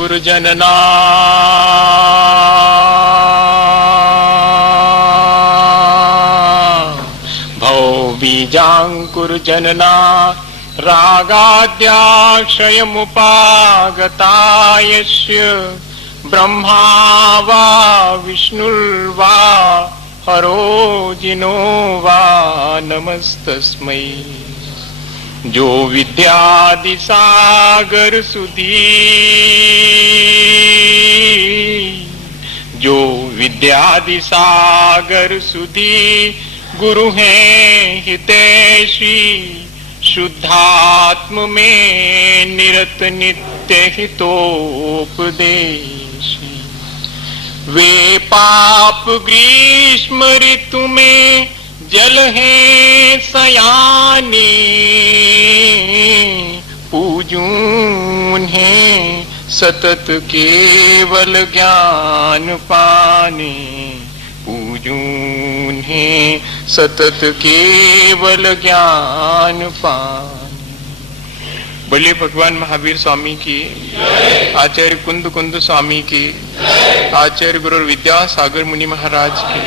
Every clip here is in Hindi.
गुरुजनना भव बीजांकुरजनना रागाद्याक्षयमुपागतायस्य ब्रह्मा वा विष्णुर्वा हरो जिनो वा नमस्तस्मै। जो विद्यादि सागर सुधी, जो विद्यादि सागर सुधी गुरु हैं हितैषी, शुद्धात्म में निरत नित्य हितोपदेशी। वे पाप ग्रीष्म ऋतु में जल है सयाने, पूजून है सतत केवल ज्ञान पाने, पूजून है सतत केवल ज्ञान पाने। बोलिए भगवान महावीर स्वामी की, आचार्य कुंद कुंद स्वामी की, आचार्य गुरु विद्यासागर मुनि महाराज की।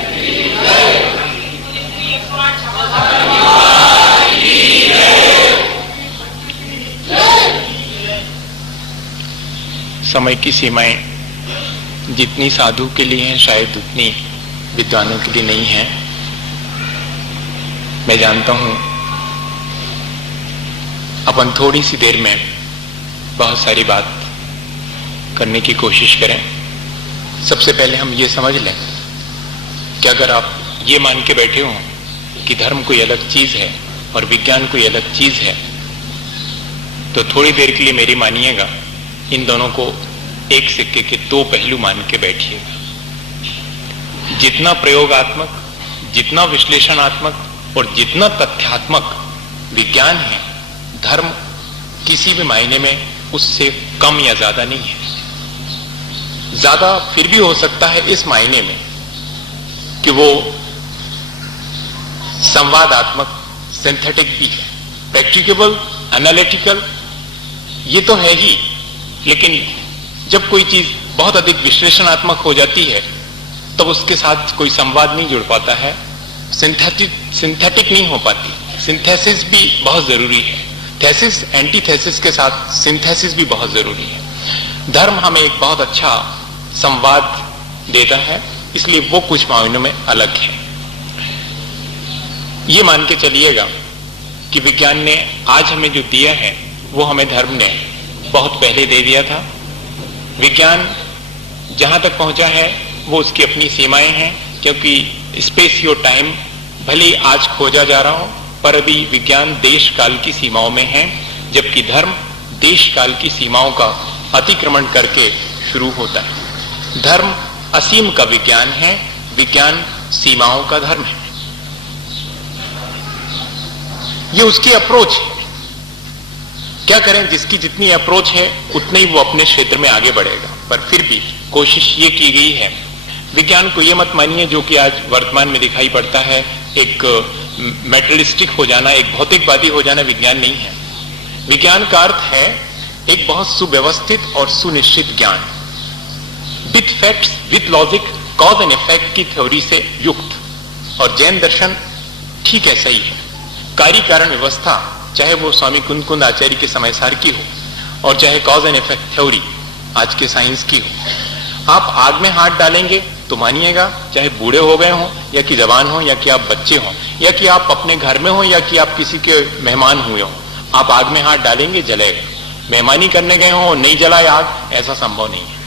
समय की सीमाएं जितनी साधु के लिए हैं शायद उतनी विद्वानों के लिए नहीं है। मैं जानता हूं अपन थोड़ी सी देर में बहुत सारी बात करने की कोशिश करें। सबसे पहले हम ये समझ लें कि अगर आप ये मान के बैठे हो कि धर्म कोई अलग चीज है और विज्ञान कोई अलग चीज है, तो थोड़ी देर के लिए मेरी मानिएगा, इन दोनों को एक सिक्के के दो पहलू मान के बैठिएगा। जितना प्रयोगात्मक, जितना विश्लेषणात्मक और जितना तथ्यात्मक विज्ञान है, धर्म किसी भी मायने में उससे कम या ज्यादा नहीं है। ज्यादा फिर भी हो सकता है इस मायने में कि वो संवादात्मक, सिंथेटिक भी है, प्रैक्टिकेबल, एनालिटिकल, ये तो है ही। लेकिन जब कोई चीज बहुत अधिक विश्लेषणात्मक हो जाती है तब उसके साथ कोई संवाद नहीं जुड़ पाता है, सिंथेटिक नहीं हो पाती। सिंथेसिस भी बहुत जरूरी है। थेसिस, एंटीथेसिस के साथ सिंथेसिस भी बहुत जरूरी है। धर्म हमें एक बहुत अच्छा संवाद देता है, इसलिए वो कुछ मायनों में अलग है। ये मान के चलिएगा कि विज्ञान ने आज हमें जो दिया है वो हमें धर्म ने बहुत पहले दे दिया था। विज्ञान जहां तक पहुंचा है वो उसकी अपनी सीमाएं हैं, क्योंकि स्पेस और टाइम भले ही आज खोजा जा रहा हो, पर अभी विज्ञान देश काल की सीमाओं में है, जबकि धर्म देश काल की सीमाओं का अतिक्रमण करके शुरू होता है। धर्म असीम का विज्ञान है, विज्ञान सीमाओं का धर्म है। ये उसकी अप्रोच है। क्या करें, जिसकी जितनी अप्रोच है उतने ही वो अपने क्षेत्र में आगे बढ़ेगा। पर फिर भी कोशिश ये की गई है, विज्ञान को ये मत मानिए जो कि आज वर्तमान में दिखाई पड़ता है, एक मेटलिस्टिक हो जाना, एक भौतिकवादी हो जाना विज्ञान नहीं है। विज्ञान का अर्थ है एक बहुत सुव्यवस्थित और सुनिश्चित ज्ञान, with facts, with logic, cause and effect की थ्योरी से युक्त। और जैन दर्शन ठीक ऐसा ही है। कार्य कारण व्यवस्था, चाहे वो स्वामी कुंद कुंद आचार्य के समय सार की हो और चाहे कॉज एंड इफेक्ट थ्योरी आज के साइंस की हो, आप आग में हाथ डालेंगे तो मानिएगा, चाहे बूढ़े हो गए हों या कि जवान हो या कि आप बच्चे हों या कि आप अपने घर में हो या कि आप किसी के मेहमान हुए हो, आप आग में हाथ डालेंगे जलेगा। मेहमानी करने गए हो नहीं जलाए आग, ऐसा संभव नहीं है।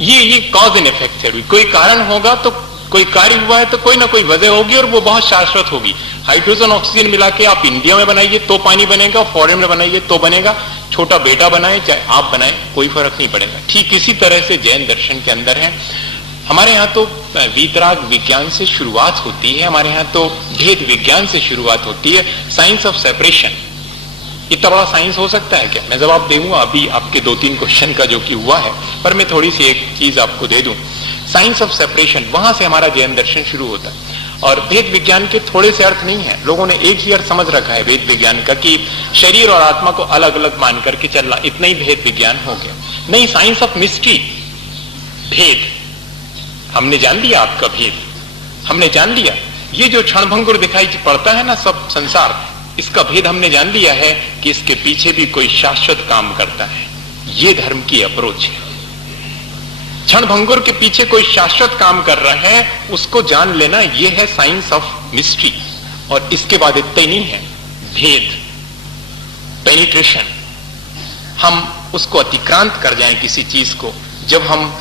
ये कॉज एंड इफेक्ट थ्योरी, कोई कारण होगा तो कोई कार्य हुआ है तो कोई ना कोई वजह होगी और वो बहुत शाश्वत होगी। हाइड्रोजन ऑक्सीजन मिला के आप इंडिया में बनाइए तो पानी बनेगा, फॉरेन में बनाइए तो बनेगा, छोटा बेटा बनाए चाहे आप बनाए कोई फर्क नहीं पड़ेगा। ठीक इसी तरह से जैन दर्शन के अंदर है। हमारे यहाँ तो वीतराग विज्ञान से शुरुआत होती है, हमारे यहाँ तो भेद विज्ञान से शुरुआत होती है, साइंस ऑफ सेपरेशन। इतना बड़ा साइंस हो सकता है क्या? मैं जवाब दूंगा अभी आपके 2-3 क्वेश्चन का जो कि हुआ है, पर मैं थोड़ी सी एक चीज आपको दे दूं। साइंस ऑफ सेपरेशन, वहां से हमारा जैन दर्शन शुरू होता है। और वेद विज्ञान के थोड़े से अर्थ नहीं है, लोगों ने एक ही अर्थ समझ रखा है वेद विज्ञान का कि शरीर और आत्मा को अलग अलग मान करके चलना, इतना ही भेद विज्ञान हो गया। नहीं, साइंस ऑफ मिस्ट्री, भेद हमने जान लिया, आपका भेद हमने जान लिया। ये जो क्षणभंगुर दिखाई पड़ता है ना सब संसार, इसका भेद हमने जान लिया है कि इसके पीछे भी कोई शाश्वत काम करता है। ये धर्म की अप्रोच है। क्षणभंगुर के पीछे कोई शाश्वत काम कर रहा है, उसको जान लेना, यह है साइंस ऑफ मिस्ट्री। और इसके बाद इतना ही नहीं है, भेद, पेनिट्रेशन, हम उसको अतिक्रांत कर जाएं किसी चीज को। जब हम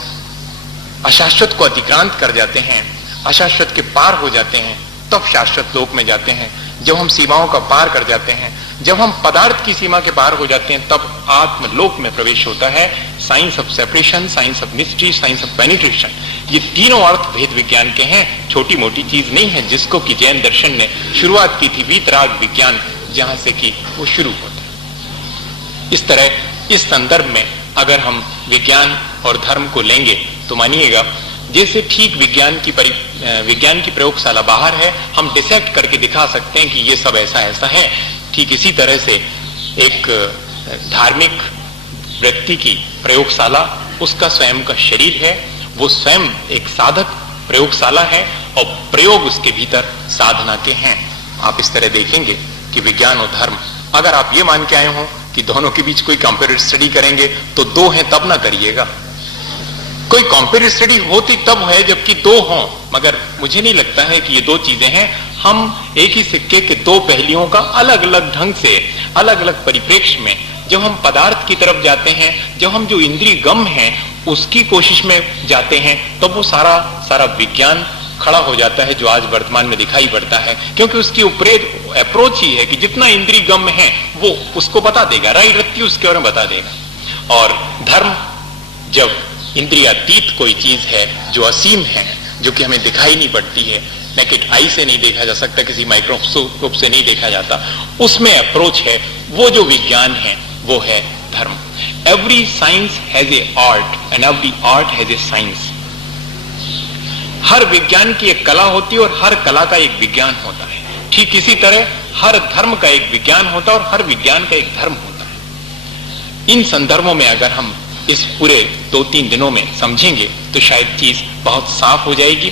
अशाश्वत को अतिक्रांत कर जाते हैं, अशाश्वत के पार हो जाते हैं, तब शाश्वत लोक में जाते हैं। जब हम सीमाओं का पार कर जाते हैं, जब हम पदार्थ की सीमा के पार हो जाते हैं, तब आत्मलोक में प्रवेश होता है। Science of separation, science of mystery, science of penetration, ये तीनों अर्थ भेद विज्ञान के हैं। छोटी मोटी चीज नहीं है, जिसको कि जैन दर्शन ने शुरुआत की थी, वीतराग विज्ञान, जहां से कि वो शुरू होता है। इस तरह इस संदर्भ में अगर हम विज्ञान और धर्म को लेंगे तो मानिएगा जैसे ठीक विज्ञान की प्रयोगशाला बाहर है, हम डिसेक्ट करके दिखा सकते हैं कि ये सब ऐसा ऐसा है, ठीक इसी तरह से एक धार्मिक व्यक्ति की प्रयोगशाला उसका स्वयं का शरीर है, वो स्वयं एक साधक प्रयोगशाला है और प्रयोग उसके भीतर साधना के हैं। आप इस तरह देखेंगे कि विज्ञान और धर्म, अगर आप ये मान के आए हो कि दोनों के बीच कोई कंपेरेटिव स्टडी करेंगे तो दो हैं तब ना करिएगा। कोई कंपेरेटिव स्टडी होती तब है जबकि दो हों, मगर मुझे नहीं लगता है कि ये दो चीजें हैं। हम एक ही सिक्के के दो पहलुओं का अलग अलग ढंग से, अलग अलग परिप्रेक्ष्य में, जब हम पदार्थ की तरफ जाते हैं, जब हम जो इंद्रिय गम हैं उसकी कोशिश में जाते हैं, तब वो सारा विज्ञान खड़ा हो जाता है जो आज वर्तमान में दिखाई पड़ता है। क्योंकि उसकी उपरेत अप्रोच ही है कि जितना इंद्रिय गम है वो उसको बता देगा, राई रत्ती उसके बारे में बता देगा। और धर्म जब इंद्रियातीत कोई चीज है जो असीम है, जो कि हमें दिखाई नहीं पड़ती है, नेकेड आई से नहीं देखा जा सकता, किसी माइक्रोस्कोप से नहीं देखा जाता, उसमें अप्रोच है, वो जो विज्ञान है वो है धर्म। Every science has a art and every art has a science. हर विज्ञान की एक कला होती है और हर कला का एक विज्ञान होता है। ठीक इसी तरह हर धर्म का एक विज्ञान होता है और हर विज्ञान का एक धर्म होता है। इन संदर्भों में अगर हम इस पूरे 2-3 दिनों में समझेंगे तो शायद चीज बहुत साफ हो जाएगी।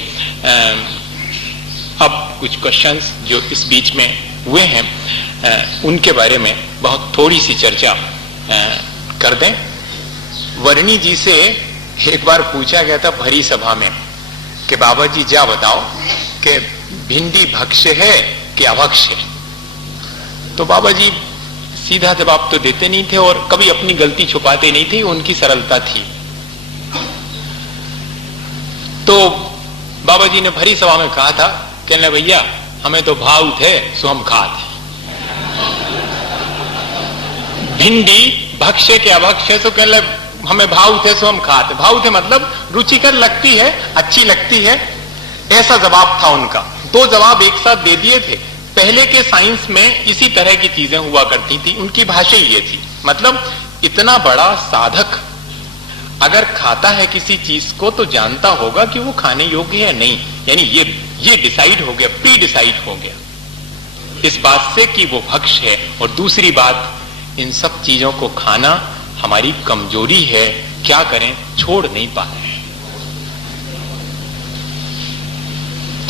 अब कुछ क्वेश्चंस जो इस बीच में हुए हैं उनके बारे में बहुत थोड़ी सी चर्चा कर दें। वर्णी जी से एक बार पूछा गया था भरी सभा में कि बाबा जी जा बताओ कि भिंडी भक्ष्य है कि अभक्ष्य है। तो बाबा जी सीधा जवाब तो देते नहीं थे और कभी अपनी गलती छुपाते नहीं थे, उनकी सरलता थी। तो बाबा जी ने भरी सभा में कहा था, कहने भैया हमें तो भाव थे सो हम खाते, भिंडी भक्ष्य के अभक्ष्य सो कहने हमें भाव थे सो हम खाते। भाव थे मतलब रुचिकर लगती है, अच्छी लगती है, ऐसा जवाब था उनका। 2 जवाब एक साथ दे दिए थे। पहले के साइंस में इसी तरह की चीजें हुआ करती थी, उनकी भाषा ये थी, मतलब इतना बड़ा साधक अगर खाता है किसी चीज को तो जानता होगा कि वो खाने योग्य है नहीं, यानी ये डिसाइड हो गया, प्री डिसाइड हो गया इस बात से कि वो भक्ष्य है। और दूसरी बात, इन सब चीजों को खाना हमारी कमजोरी है, क्या करें, छोड़ नहीं पा रहे हैं।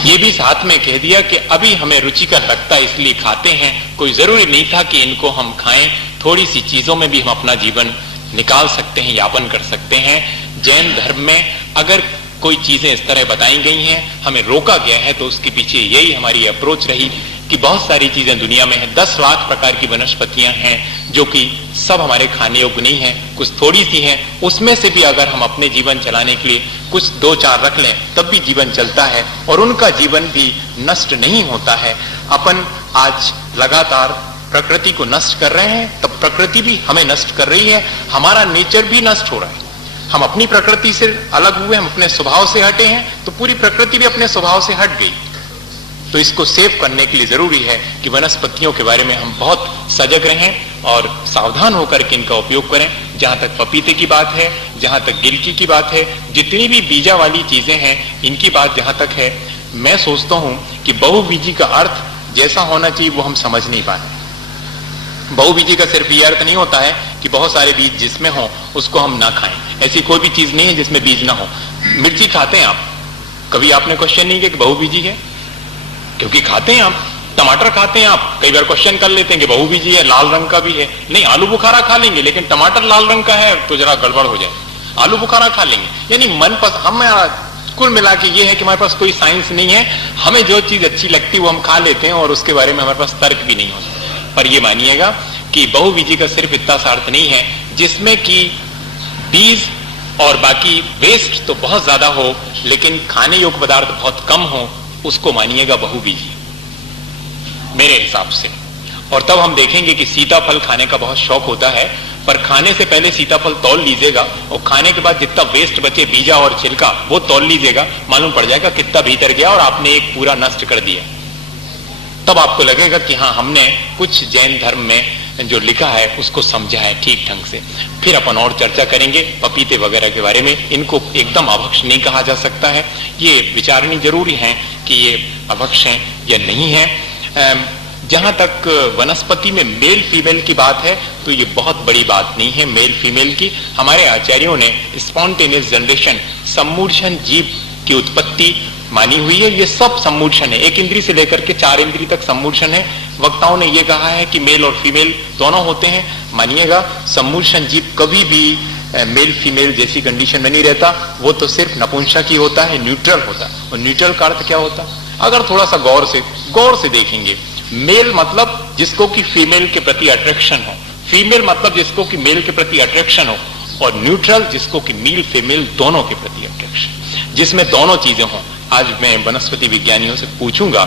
ये भी साथ में कह दिया कि अभी हमें रुचिकर लगता है इसलिए खाते हैं, कोई जरूरी नहीं था कि इनको हम खाएं। थोड़ी सी चीजों में भी हम अपना जीवन निकाल सकते हैं, यापन कर सकते हैं। जैन धर्म में अगर कोई चीजें इस तरह बताई गई हैं, हमें रोका गया है, तो उसके पीछे यही हमारी अप्रोच रही कि बहुत सारी चीजें दुनिया में हैं, 10 लाख प्रकार की वनस्पतियां हैं जो कि सब हमारे खाने योग्य नहीं है, कुछ थोड़ी सी हैं, उसमें से भी अगर हम अपने जीवन चलाने के लिए कुछ 2-4 रख लें तब भी जीवन चलता है और उनका जीवन भी नष्ट नहीं होता है। अपन आज लगातार प्रकृति को नष्ट कर रहे हैं, तब प्रकृति भी हमें नष्ट कर रही है, हमारा नेचर भी नष्ट हो रहा है। हम अपनी प्रकृति से अलग हुए, हम अपने स्वभाव से हटे हैं, तो पूरी प्रकृति भी अपने स्वभाव से हट गई। तो इसको सेव करने के लिए जरूरी है कि वनस्पतियों के बारे में हम बहुत सजग रहें और सावधान होकर के इनका उपयोग करें। जहां तक पपीते की बात है, जहां तक गिलकी की बात है, जितनी भी बीजा वाली चीजें हैं, इनकी बात जहां तक है, मैं सोचता हूं कि बहुबीजी का अर्थ जैसा होना चाहिए वो हम समझ नहीं पाए। बहुबीजी का सिर्फ ये अर्थ नहीं होता है कि बहुत सारे बीज जिसमें हो उसको हम ना खाएं। ऐसी कोई भी चीज नहीं है जिसमें बीज ना हो। मिर्ची खाते हैं आप, कभी आपने क्वेश्चन नहीं किया कि बहुबीजी है? क्योंकि खाते हैं आप। टमाटर खाते हैं आप, कई बार क्वेश्चन कर लेते हैं कि बहुबीजी है, लाल रंग का भी है। नहीं, आलू बुखारा खा लेंगे, लेकिन टमाटर लाल रंग का है तो जरा गड़बड़ हो जाए। आलू बुखारा खा लेंगे। यानी मन पसंद, हम कुल मिला के ये है कि हमारे पास कोई साइंस नहीं है, हमें जो चीज अच्छी लगती है वो हम खा लेते हैं और उसके बारे में हमारे पास तर्क भी नहीं होता। पर ये मानिएगा कि बहुबीजी का सिर्फ इतना सा अर्थ नहीं है जिसमें कि बीज और बाकी वेस्ट तो बहुत ज्यादा हो लेकिन खाने योग्य पदार्थ बहुत कम हो, उसको मानिएगा बहुबीजी मेरे हिसाब से। और तब हम देखेंगे कि सीताफल खाने का बहुत शौक होता है, पर खाने से पहले सीताफल तौल लीजिएगा और खाने के बाद जितना वेस्ट बचे, बीजा और छिलका, वो तौल लीजिएगा, मालूम पड़ जाएगा कितना भीतर गया और आपने एक पूरा नष्ट कर दिया। तब आपको लगेगा कि हाँ, हमने कुछ जैन धर्म में जो लिखा है उसको समझा है ठीक ढंग से। फिर अपन और चर्चा करेंगे पपीते वगैरह के बारे में। इनको एकदम अभक्ष नहीं कहा जा सकता है, ये विचारणी जरूरी है कि ये अभक्ष हैं या नहीं है। जहां तक वनस्पति में मेल फीमेल की बात है तो ये बहुत बड़ी बात नहीं है मेल फीमेल की। हमारे आचार्यों ने स्पॉन्टेनियस जनरेशन, सम्मूर्छन जीव की उत्पत्ति मानी हुई है। ये सब सम्मूर्छन है, एक इंद्री से लेकर के 4 इंद्री तक सम्मूर्छन है। वक्ताओं ने ये कहा है कि मेल और फीमेल दोनों होते हैं। मानिएगा सम्मूर्छन जीव कभी भी मेल फीमेल जैसी कंडीशन में नहीं रहता, वो तो सिर्फ नपुंसक ही होता है, न्यूट्रल होता है। और न्यूट्रल का अर्थ क्या होता है? अगर थोड़ा सा गौर से देखेंगे, मेल मतलब जिसको कि फीमेल के प्रति अट्रैक्शन हो, फीमेल मतलब जिसको कि मेल के प्रति अट्रैक्शन हो, और न्यूट्रल जिसको कि मेल फीमेल दोनों के प्रति अट्रैक्शन, जिसमें दोनों चीजें हों। आज मैं वनस्पति विज्ञानियों से पूछूंगा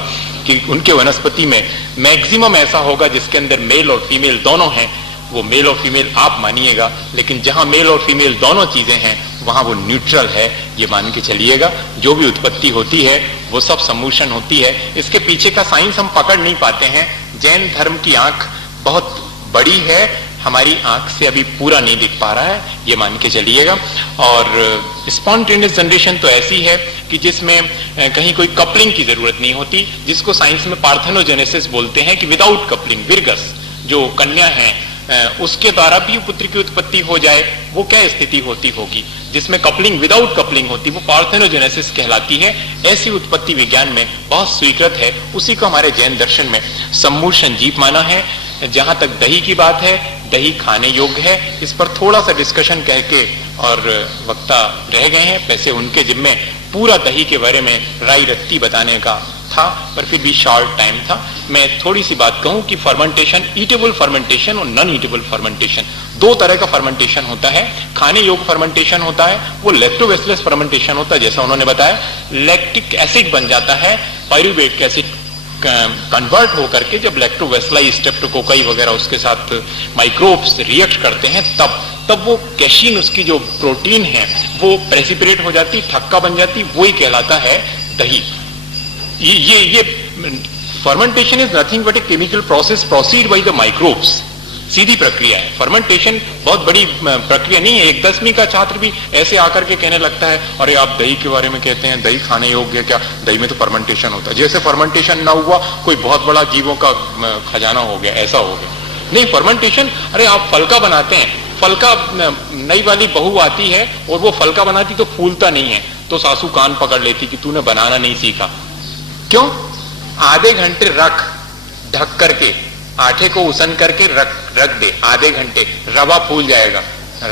कि उनके वनस्पति में मैक्सिमम ऐसा होगा जिसके अंदर मेल और फीमेल दोनों हैं। वो मेल और फीमेल आप मानिएगा, लेकिन जहां मेल और फीमेल दोनों चीजें हैं वहां वो न्यूट्रल है, ये मान के चलिएगा। जो भी उत्पत्ति होती है वो सब सम्मूर्छन होती है। इसके पीछे का साइंस हम पकड़ नहीं पाते हैं। जैन धर्म की आंख बहुत बड़ी है, हमारी आंख से अभी पूरा नहीं दिख पा रहा है, ये मान के चलिएगा। और स्पॉन्टेनियस जनरेशन तो ऐसी है कि जिसमें कहीं कोई कपलिंग की जरूरत नहीं होती, जिसको साइंस में पार्थेनोजेनेसिस बोलते हैं कि विदाउट कपलिंग, विरगस जो कन्या है उसके द्वारा भी पुत्र की उत्पत्ति हो जाए, वो क्या स्थिति होती होगी? जिसमें कपलिंग, विदाउट कपलिंग होती, वो पार्थेनोजेनेसिस कहलाती है। ऐसी उत्पत्ति विज्ञान में बहुत स्वीकृत है, उसी को हमारे जैन दर्शन में सम्मूर्छन जीव माना है। जहां तक दही की बात है, दही खाने योग्य है। इस पर थोड़ा सा डिस्कशन कह के और वक्ता रह गए हैं, वैसे उनके जिम्मे पूरा दही के बारे में राई रत्ती बताने का था, पर फिर भी शॉर्ट टाइम था। मैं थोड़ी सी बात कहूं कि फर्मेंटेशन, ईटेबल फर्मेंटेशन और नॉन ईटेबल फर्मेंटेशन, 2 तरह का फर्मेंटेशन होता है। खाने योग्य फर्मेंटेशन होता है, वो लैक्टोबैसिलस फर्मेंटेशन होता है, जैसा उन्होंने बताया। लैक्टिक एसिड बन जाता है, पायरुवेट एसिड कन्वर्ट होकर के जब लैक्टोबैसिलाई, स्ट्रेप्टोकोकाई वगैरह उसके साथ माइक्रोब्स रिएक्ट करते हैं, तब वो कैशीन, उसकी जो प्रोटीन है वो प्रेसिपिरेट हो जाती, थक्का बन जाती, वही कहलाता है दही। ये fermentation is nothing but a chemical process proceed by the microbes. सीधी प्रक्रिया है। फर्मेंटेशन बहुत बड़ी प्रक्रिया नहीं है। एक 10वीं का छात्र भी ऐसे आकर के कहने लगता है, अरे आप दही के बारे में कहते हैं, दही खाने योग्य क्या? दही में तो फर्मेंटेशन होता है। जैसे फर्मेंटेशन ना हुआ कोई बहुत बड़ा जीवों का खजाना हो गया, ऐसा हो गया। नहीं, फर्मेंटेशन, अरे आप फलका बनाते हैं, फलका नई वाली बहू आती है और वो फलका बनाती तो फूलता नहीं है, तो सासू कान पकड़ लेती कि तूने बनाना नहीं सीखा। क्यों? आधे घंटे रख, ढक करके, आटे को उसन करके रख दे आधे घंटे, रवा फूल जाएगा।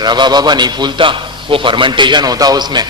रवा बाबा नहीं फूलता, वो फर्मेंटेशन होता उसमें।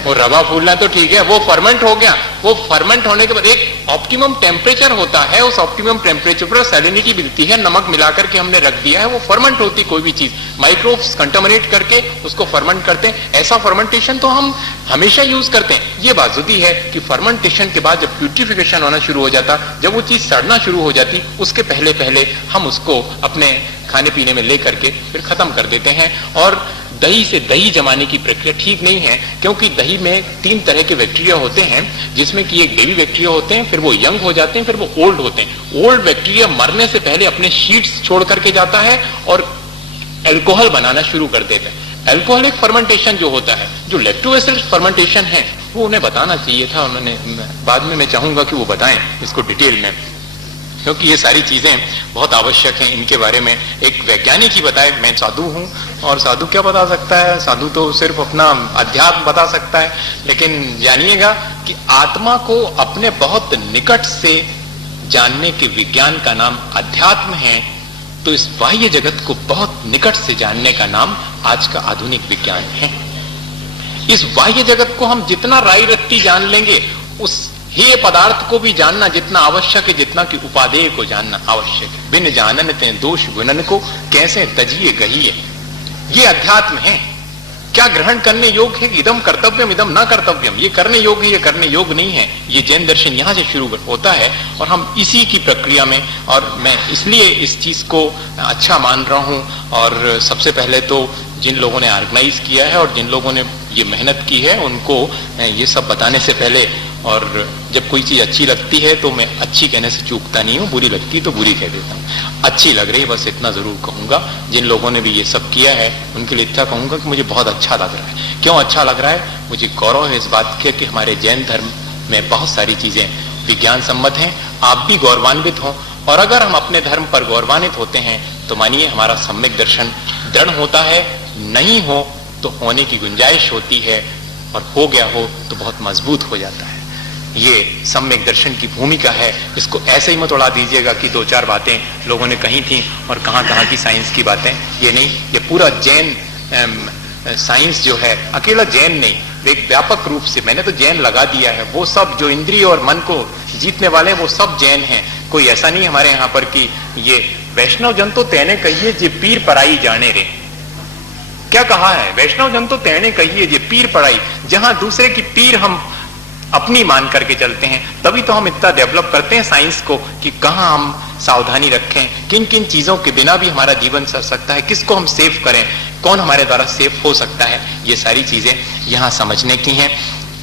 वो रवा फूलना तो ठीक है, वो फर्मेंट हो गया। वो फर्मेंट होने के बाद एक ऑप्टिमम टेम्परेचर होता है, उस ऑप्टिमम टेम्परेचर पर सैलिनिटी मिलती है, नमक मिलाकर के हमने रख दिया है, वो फर्मेंट होती कोई भी चीज। माइक्रोब्स कंटामिनेट करके उसको फर्मेंट करते हैं। ऐसा फर्मेंटेशन तो हम हमेशा यूज करते हैं। ये बात जुदी है कि फर्मेंटेशन के बाद जब प्यूट्रिफिकेशन होना शुरू हो जाता, जब वो चीज सड़ना शुरू हो जाती, उसके पहले पहले हम उसको अपने खाने पीने में लेकर के फिर खत्म कर देते हैं। और दही से दही जमाने की प्रक्रिया ठीक नहीं है, क्योंकि दही में 3 तरह के बैक्टीरिया होते हैं, जिसमें कि एक बेबी बैक्टीरिया होते हैं, फिर वो यंग हो जाते हैं, फिर वो ओल्ड होते हैं। ओल्ड बैक्टीरिया मरने से पहले अपने शीट्स छोड़ करके जाता है और अल्कोहल बनाना शुरू कर देता है। अल्कोहल एक फर्मेंटेशन जो होता है, जो लैक्टोबैसिलस फर्मेंटेशन है, वो उन्हें बताना चाहिए था, उन्होंने बाद में मैं चाहूंगा कि वो बताएं इसको डिटेल में, क्योंकि ये सारी चीजें बहुत आवश्यक हैं। इनके बारे में एक वैज्ञानिक ही बताए। मैं साधु हूं और साधु क्या बता सकता है, साधु तो सिर्फ अपना अध्यात्म बता सकता है, लेकिन जानिएगा कि आत्मा को अपने बहुत निकट से जानने के विज्ञान का नाम अध्यात्म है, तो इस बाह्य जगत को बहुत निकट से जानने का नाम आज का आधुनिक विज्ञान है। इस बाह्य जगत को हम जितना राई रत्ती जान लेंगे, उस हेय पदार्थ को भी जानना जितना आवश्यक है, जितना कि उपादेय को जानना आवश्यक है। बिन जानन ते दोष गुणन को कैसे तजिए गहिए, ये अध्यात्म है। क्या ग्रहण करने योग्य है? इदम कर्तव्यम इदम न कर्तव्यम, ये करने योग्य है, ये करने योग्य नहीं है। ये जैन दर्शन यहां से शुरू होता है और हम इसी की प्रक्रिया में, और मैं इसलिए इस चीज को अच्छा मान रहा हूं। और सबसे पहले तो जिन लोगों ने ऑर्गेनाइज किया है और जिन लोगों ने ये मेहनत की है, उनको ये सब बताने से पहले, और जब कोई चीज अच्छी लगती है तो मैं अच्छी कहने से चूकता नहीं हूं, बुरी लगती तो बुरी कह देता हूं। अच्छी लग रही है बस इतना जरूर कहूंगा। जिन लोगों ने भी ये सब किया है उनके लिए इतना कहूंगा कि मुझे बहुत अच्छा लग रहा है। क्यों अच्छा लग रहा है? मुझे गौरव है इस बात के कि हमारे जैन धर्म में बहुत सारी चीजें विज्ञान सम्मत हैं। आप भी गौरवान्वित हों, और अगर हम अपने धर्म पर गौरवान्वित होते हैं तो मानिए हमारा सम्यक दर्शन दृढ़ होता है। नहीं हो तो होने की गुंजाइश होती है, और हो गया हो तो बहुत मजबूत हो जाता है। ये सम्यक दर्शन की भूमिका है। इसको ऐसे ही मत उड़ा दीजिएगा कि दो चार बातें लोगों ने कही थी और कहां कहां की साइंस की बातें। ये नहीं, ये पूरा जैन साइंस जो है, अकेला जैन नहीं, एक व्यापक रूप से मैंने तो जैन लगा दिया है। वो सब जो इंद्रिय और मन को जीतने वाले वो सब जैन हैं। कोई ऐसा नहीं हमारे यहाँ पर कि ये वैष्णव जन तो तेने कहिए जे पीर पराई जाने रे। क्या कहा है? वैष्णव जन तो तेने कहिए जे पीर पराई। जहां दूसरे की पीर हम अपनी मान करके चलते हैं, तभी तो हम इतना डेवलप करते हैं साइंस को कि कहां हम सावधानी रखें, किन किन चीजों के बिना भी हमारा जीवन चल सकता है, किसको हम सेव करें, कौन हमारे द्वारा सेव हो सकता है। ये सारी चीजें यहाँ समझने की हैं।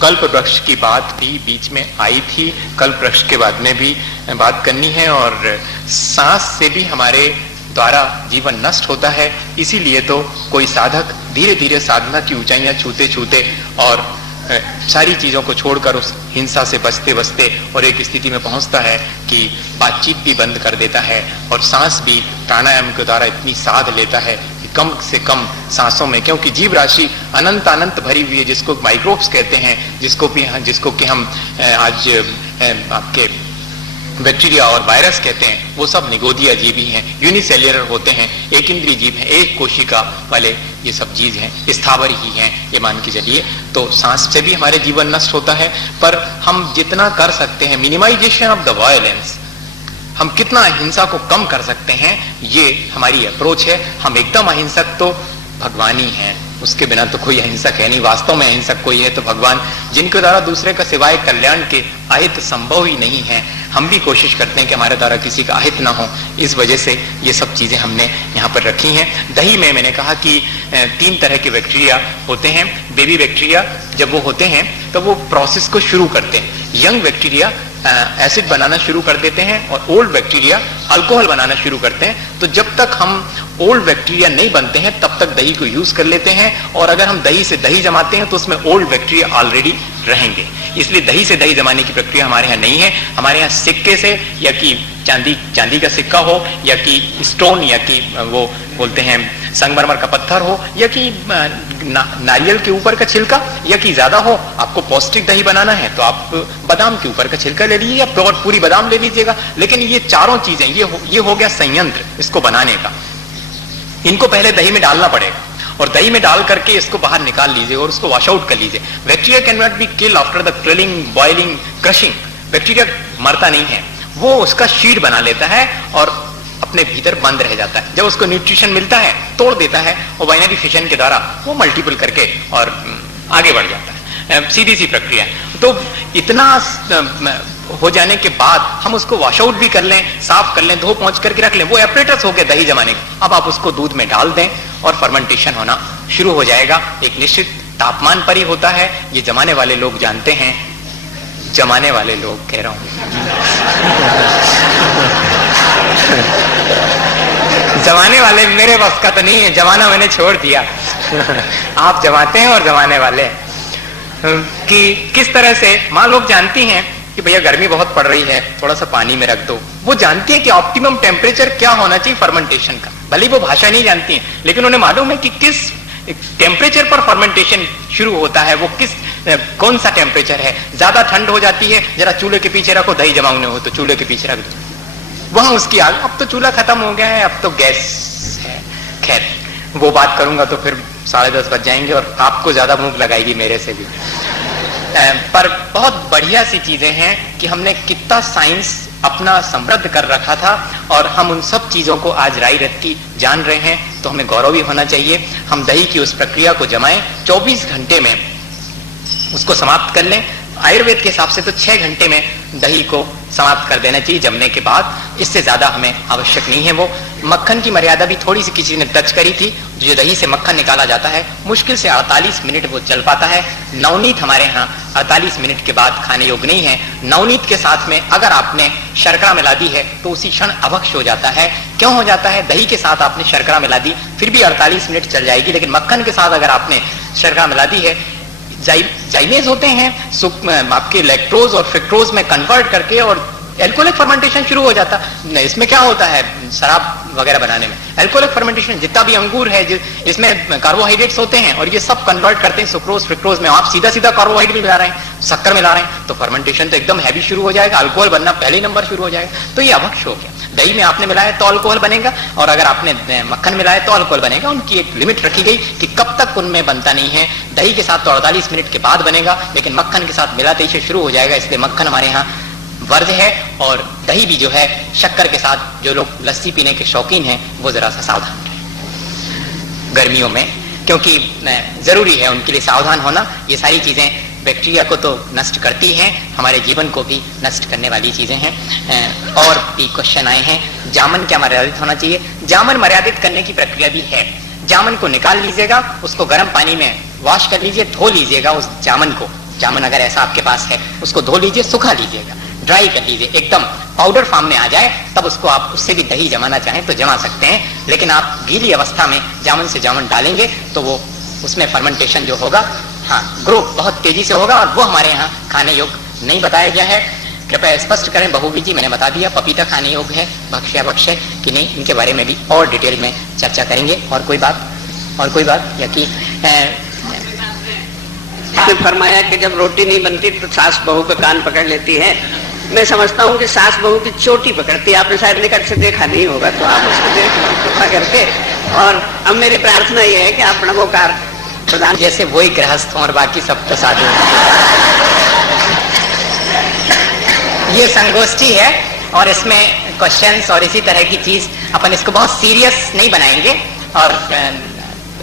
कल्प वृक्ष की बात भी बीच में आई थी, कल्प वृक्ष के बाद में भी बात करनी है। और सांस से भी हमारे द्वारा जीवन नष्ट होता है, इसीलिए तो कोई साधक धीरे धीरे साधना की ऊंचाइयां छूते छूते और सारी चीजों को छोड़कर उस हिंसा से बचते बचते और एक स्थिति में पहुंचता है कि बातचीत भी बंद कर देता है, और सांस भी प्राणायाम के द्वारा इतनी साध लेता है कि कम से कम सांसों में, क्योंकि जीव राशि अनंत अनंत भरी हुई है, जिसको माइक्रोब्स कहते हैं, जिसको कि हम आज आपके बैक्टीरिया और वायरस कहते हैं, वो सब निगोदिया जीव ही हैं, यूनिसेल्युलर होते हैं, एक इंद्रिय जीव हैं, एक कोशिका वाले ये सब चीज हैं, स्थावर ही हैं, ये मान के चलिए। तो सांस से भी हमारे जीवन नष्ट होता है, पर हम जितना कर सकते हैं, मिनिमाइजेशन ऑफ द वायलेंस, हम कितना अहिंसा को कम कर सकते हैं, ये हमारी अप्रोच है। हम एकदम अहिंसक तो भगवान ही हैं, उसके बिना तो कोई अहिंसक है नहीं। वास्तव में अहिंसक कोई है तो भगवान, जिनके द्वारा दूसरे का सिवाय कल्याण के अहित संभव ही नहीं है। हम भी कोशिश करते हैं कि हमारे द्वारा किसी का अहित ना हो, इस वजह से ये सब चीजें हमने यहाँ पर रखी हैं। दही में मैंने कहा कि 3 तरह के बैक्टीरिया होते हैं। बेबी बैक्टीरिया जब वो होते हैं तो वो प्रोसेस को शुरू करते हैं। यंग बैक्टीरिया एसिड बनाना शुरू कर देते हैं और ओल्ड बैक्टीरिया अल्कोहल बनाना शुरू करते हैं। तो जब तक हम ओल्ड बैक्टीरिया नहीं बनते हैं तब तक दही को यूज कर लेते हैं, और अगर हम दही से दही जमाते हैं तो उसमें ओल्ड बैक्टीरिया ऑलरेडी रहेंगे। इसलिए दही से दही जमाने की प्रक्रिया हमारे यहाँ नहीं है। हमारे यहाँ सिक्के से, या कि चांदी का सिक्का हो, या कि स्टोन, या कि वो बोलते हैं संगमरमर का पत्थर हो, या कि नारियल के ऊपर का छिलका, या कि ज्यादा हो आपको पौष्टिक दही बनाना है तो आप बादाम के ऊपर का छिलका ले लीजिए या पूरी बादाम ले लीजिएगा। लेकिन ये चारों चीजें, ये हो गया संयंत्र इसको बनाने का। इनको पहले दही में डालना पड़ेगा, और दही में डाल करके इसको बाहर निकाल लीजिए और उसको वॉश आउट कर लीजिए। Bacteria can not be kill after the grilling, boiling, crushing. Bacteria मरता नहीं है, वो उसका शीट बना लेता है और अपने भीतर बंद रह जाता है। जब उसको न्यूट्रिशन मिलता है तोड़ देता है, और बाइनरी फिशन के द्वारा वो मल्टीपल करके और आगे बढ़ जाता है। सीधी सी प्रक्रिया। तो इतना हो जाने के बाद हम उसको वॉश आउट भी कर लें, साफ कर लें, धो पहुंच करके रख लें, वो एपरेटस हो गया दही जमाने का। अब आप उसको दूध में डाल दें और फर्मेंटेशन होना शुरू हो जाएगा। एक निश्चित तापमान पर ही होता है, ये जमाने वाले लोग जानते हैं। जमाने वाले लोग कह रहा हूं जमाने वाले मेरे बस का तो नहीं है, जमाना मैंने छोड़ दिया आप जमाते हैं और जमाने वाले। कि किस तरह से माँ लोग जानती हैं कि भैया गर्मी बहुत पड़ रही है, थोड़ा सा पानी में रख दो। वो जानती है कि ऑप्टिमम टेम्परेचर क्या होना चाहिए फर्मेंटेशन का, भले वो भाषा नहीं जानती है, लेकिन उन्हें मालूम है कि किस टेम्परेचर पर फर्मेंटेशन शुरू होता है, वो कौन सा टेम्परेचर है। ज्यादा ठंड हो जाती है, जरा चूल्हे के पीछे रखो, दही जमाने हो तो चूल्हे के पीछे रख दो, वहां उसकी आग। अब तो चूल्हा खत्म हो गया है, अब तो गैस है। खैर वो बात करूंगा तो फिर 10:30 बज जाएंगे और आपको ज्यादा भूख लगाएगी मेरे से भी। पर बहुत बढ़िया सी चीजें हैं कि हमने कितना साइंस अपना समृद्ध कर रखा था और हम उन सब चीजों को आज राई रत्ती जान रहे हैं, तो हमें गौरव भी होना चाहिए। हम दही की उस प्रक्रिया को जमाएं, 24 घंटे में उसको समाप्त कर लें। आयुर्वेद के हिसाब से तो 6 घंटे में दही को समाप्त कर देना चाहिए जमने के बाद, इससे ज्यादा हमें आवश्यक नहीं है। वो मक्खन की मर्यादा भी थोड़ी सी किसी ने टच करी थी, जो दही से मक्खन निकाला जाता है मुश्किल से 48 मिनट वो चल पाता है। नवनीत हमारे यहाँ 48 मिनट के बाद खाने योग्य नहीं है। नवनीत के साथ में अगर आपने शर्करा मिला दी है तो उसी क्षण अभक्ष हो जाता है। क्यों हो जाता है? दही के साथ आपने शर्करा मिला दी, फिर भी 48 मिनट चल जाएगी, लेकिन मक्खन के साथ अगर आपने शर्करा मिला दी है, जाइलेज होते हैं आपके लैक्टोज और फ्रक्टोज में कन्वर्ट करके और एल्कोहलिक फर्मेंटेशन शुरू हो जाता है। इसमें क्या होता है शराब वगैरह बनाने में? एल्कोहलिक फर्मेंटेशन, जितना भी अंगूर है इसमें कार्बोहाइड्रेट्स होते हैं और ये सब कन्वर्ट करते हैं सुक्रोज फ्रक्टोज में। आप सीधा सीधा कार्बोहाइड्रेट मिला रहे हैं, शक्कर मिला रहे हैं, तो फर्मेंटेशन तो एकदम हैवी शुरू हो जाएगा, अल्कोहल बनना पहले नंबर शुरू हो जाएगा। तो ये अभक्ष हो गया। दही में आपने मिलाया तो अल्कोहल बनेगा और अगर आपने मक्खन मिलाया तो अल्कोहल बनेगा। उनकी एक लिमिट रखी गई कि कब तक उनमें बनता नहीं है। दही के साथ तो 48 मिनट के बाद बनेगा, लेकिन मक्खन के साथ मिलाते ही शुरू हो जाएगा, इसलिए मक्खन हमारे यहाँ वर्ज है। और दही भी जो है शक्कर के साथ, जो लोग लस्सी पीने के शौकीन हैं वो जरा सा सावधान रहे गर्मियों में, क्योंकि जरूरी है उनके लिए सावधान होना। ये सारी चीजें बैक्टीरिया को तो नष्ट करती हैं, हमारे जीवन को भी नष्ट करने वाली चीजें हैं। और भी क्वेश्चन आए हैं, जामन क्या मर्यादित होना चाहिए? जामन मर्यादित करने की प्रक्रिया भी है। जामन को निकाल लीजिएगा, उसको गर्म पानी में वॉश कर लीजिए, धो लीजिएगा उस जामन को। जामन अगर ऐसा आपके पास है उसको धो लीजिए, सुखा लीजिएगा, ड्राई कर लीजिए, एकदम पाउडर फॉर्म में आ जाए, तब उसको आप उससे भी दही जमाना चाहें तो जमा सकते हैं। लेकिन आप गीली अवस्था में जामन से जामन डालेंगे तो वो उसमें फर्मेंटेशन जो होगा, हाँ, ग्रोथ बहुत तेजी से होगा और वो हमारे यहाँ खाने योग्य नहीं बताया गया है। कृपया स्पष्ट करें बहुवी जी, मैंने बता दिया पपीता खाने योग्य है, भक्ष्य भक्ष्य कि नहीं, इनके बारे में भी और डिटेल में चर्चा करेंगे। और कोई बात या कि आपने फरमाया कि जब रोटी नहीं बनती तो सास बहू का कान पकड़ लेती है। मैं समझता हूँ कि सास बहू की चोटी पकड़ती है। आपने शायद निकट से देखा नहीं होगा तो आप उसको देख करके। और अब मेरी प्रार्थना यह है कि आप नमोकार प्रदान, जैसे वही गृहस्थ और बाकी सब तो साधु। ये संगोष्ठी है और इसमें क्वेश्चंस और इसी तरह की चीज, अपन इसको बहुत सीरियस नहीं बनाएंगे और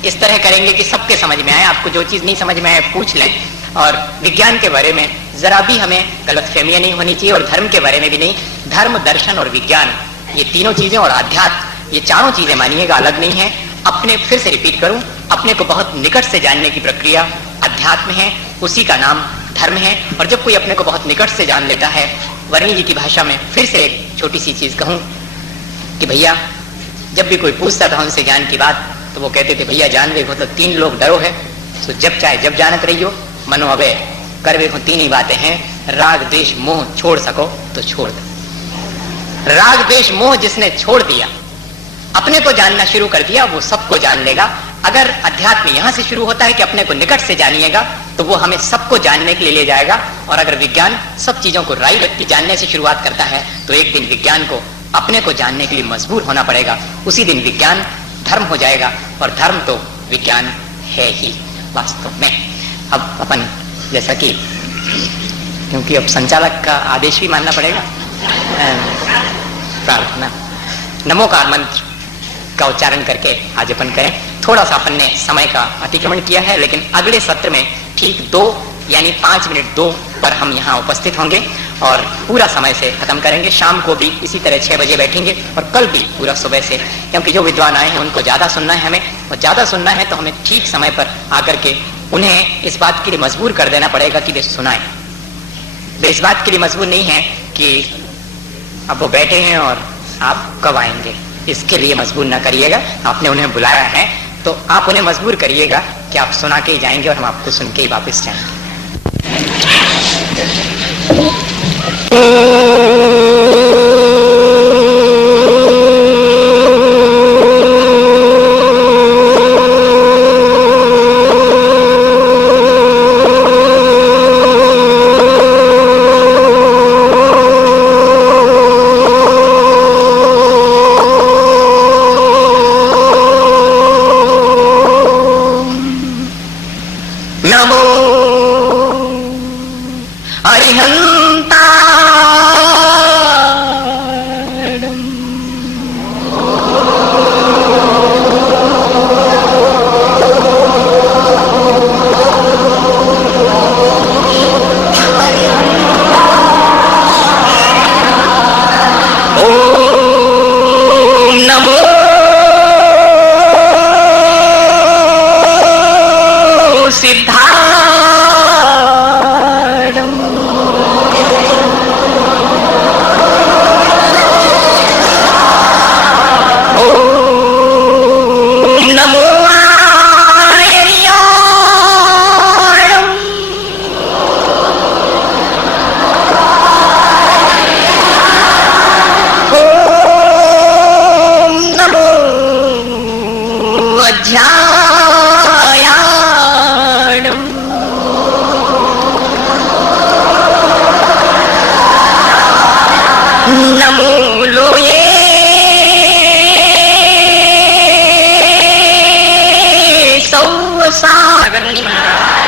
इस तरह करेंगे कि सबके समझ में आए। आपको जो चीज नहीं समझ में आए पूछ लें। और विज्ञान के बारे में जरा भी हमें गलतफहमियां नहीं होनी चाहिए और धर्म के बारे में भी नहीं। धर्म, दर्शन और विज्ञान, ये तीनों चीजें और अध्यात्म, ये चारों चीजें मानिएगा अलग नहीं है। अपने, फिर से रिपीट करूं, अपने को बहुत निकट से जानने की प्रक्रिया अध्यात्म है, उसी का नाम धर्म है। और जब कोई अपने को बहुत निकट से जान लेता है, वर्णी जी की भाषा में फिर से एक छोटी सी चीज कहूं कि भैया जब भी कोई पूछता था उनसे ज्ञान की बात तो वो कहते थे भैया जान देखो तो 3 लोग डरो है, तो जब चाहे जब जानत रहियो, मनो अबे कर देखो 3 ही बातें हैं, राग द्वेष मोह छोड़ सको तो छोड़ दो। राग द्वेष मोह जिसने छोड़ दिया, अपने को जानना शुरू कर दिया, वो सबको जान लेगा। अगर अध्यात्म यहां से शुरू होता है कि अपने को निकट से जानिएगा, तो वो हमें सबको जानने के लिए ले जाएगा। और अगर विज्ञान सब चीजों को राई व्यक्ति जानने से शुरुआत करता है, तो एक दिन विज्ञान को अपने को जानने के लिए मजबूर होना पड़ेगा। उसी दिन विज्ञान धर्म हो जाएगा और धर्म तो विज्ञान है ही वास्तव में। अब अपन जैसा कि, क्योंकि अब संचालक का आदेश भी मानना पड़ेगा, प्रार्थना नमोकार मंत्र का उच्चारण करके आज अपन करें। थोड़ा सा अपन ने समय का अतिक्रमण किया है, लेकिन अगले सत्र में ठीक 2 यानी 5 मिनट 2 पर हम यहाँ उपस्थित होंगे और पूरा समय से खत्म करेंगे। शाम को भी इसी तरह 6 बजे बैठेंगे और कल भी पूरा सुबह से, क्योंकि जो विद्वान आए हैं उनको ज्यादा सुनना है हमें, और ज्यादा सुनना है तो हमें ठीक समय पर आकर के उन्हें इस बात के लिए मजबूर कर देना पड़ेगा कि वे सुनाएं। वे इस बात के लिए मजबूर नहीं है कि अब वो बैठे हैं और आप कब आएंगे, इसके लिए मजबूर ना करिएगा। आपने उन्हें बुलाया है तो आप उन्हें मजबूर करिएगा कि आप सुना के ही जाएंगे और हम आपको सुन के ही वापस जाएंगे। सागर